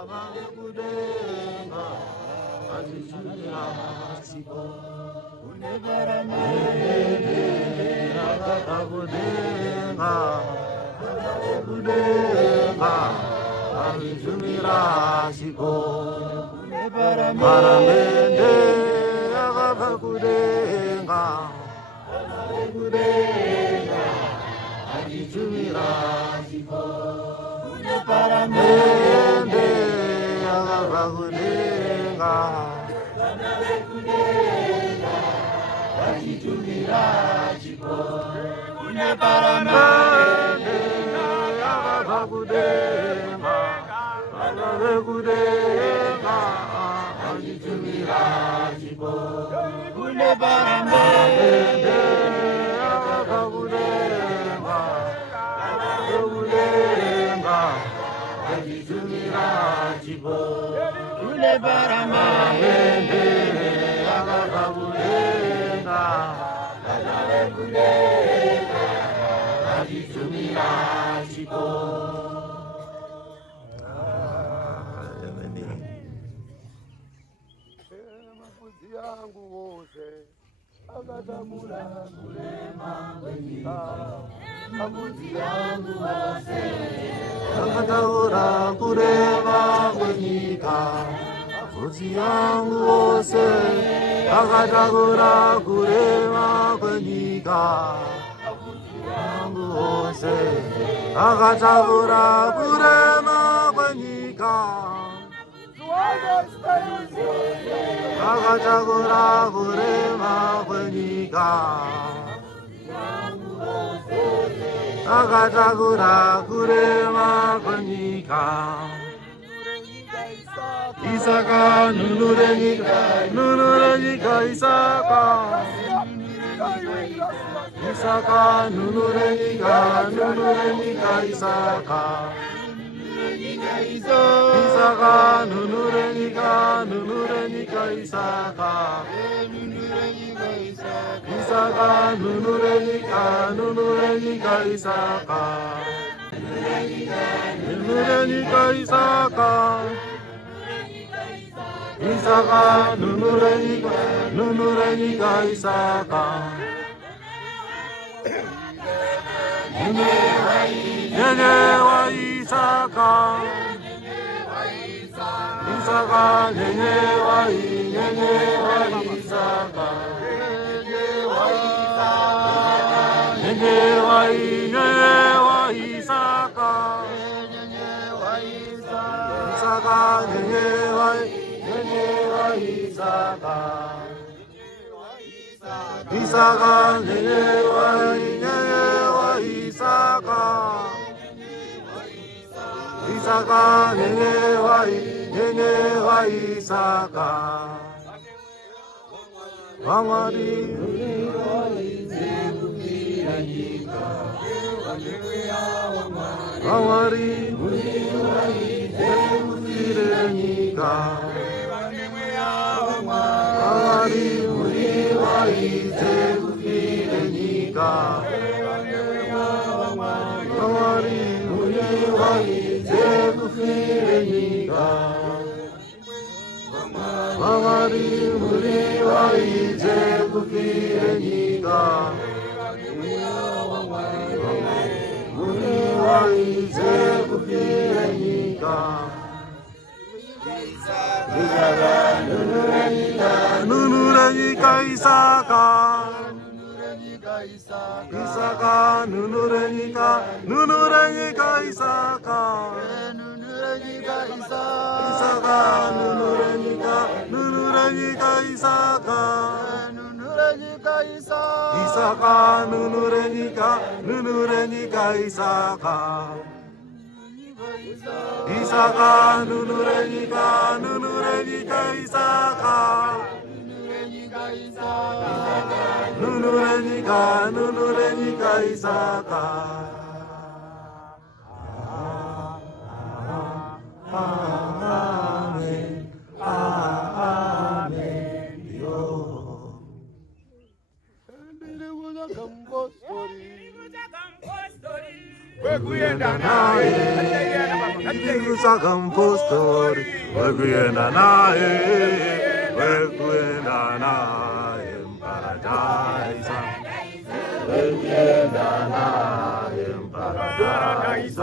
Kudenga, Ajijumira Sibo, Kudenga, Kudenga, Ajijumira Sibo, Paramende, Kudenga, Kudenga, Ajijumira Sibo, Paramende. Kudenga, kudenga, wajitumira chipo. Kune paramende, kudenga, kudenga, wajitumira chipo. Kune paramende, kudenga, kudenga, wajitumira chipo. Kule paramende, kudenga, kudenga, wajitumira chipo. Mafuzi yangu wose akatamula kulema kwenika. Mafuzi yangu wose akatamula kulema kwenika. Mafuzi yangu wose akatamula kulema kwenika. Mafuzi yangu wose akatamula kulema kwenika. Akachagura kurema kwenika. Akachagura kurema kwenika. Isaka nunurenika, nunurenika Isaka. Isaka nunurenika, nunurenika Isaka. Isaka nunurenika, nunurenika Isaka. Isaka nunurenika, nunurenika Isaka. Nunurenika Isaka. Isaka nunurenika, nunurenika Isaka. Nene wa Isaka. Isaka nene wa Isaka. Nene wa Isaka. Isaka nene wa Isaka. Isaka nene wa Isaka. Isaka nene wa Isaka. Wamari Wamari Nika. Wamari wa Nika. Wamari wa Nika. Wamari wa Nika. Nunurenika Isaka. Isaka nunurenika, nunurenika Isaka. Isaka nunurenika, nunurenika Isaka. Isaka nunurenika, nunurenika Isaka. Isaka nunurenika, nunurenika Isaka. Nunurenika, nunurenika Isaka. Amen, amen, yo. Wewe naye kusaka mpostori wekuenda naye mparadise, wekuenda naye mparadise,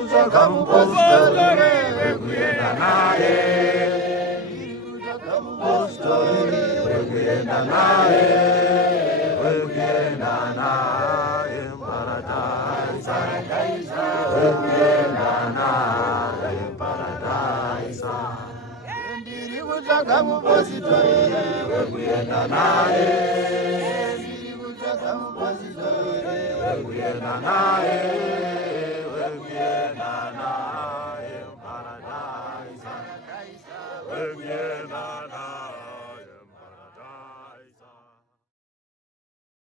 kusaka mpostori wekuenda naye, mpostori wekuenda naye, wekuenda naye mparadise, wekuenda naye mparadise. Ndiri kutsvaka mupositori wekuenda naye, ndiri kutsvaka mupositori wekuenda naye.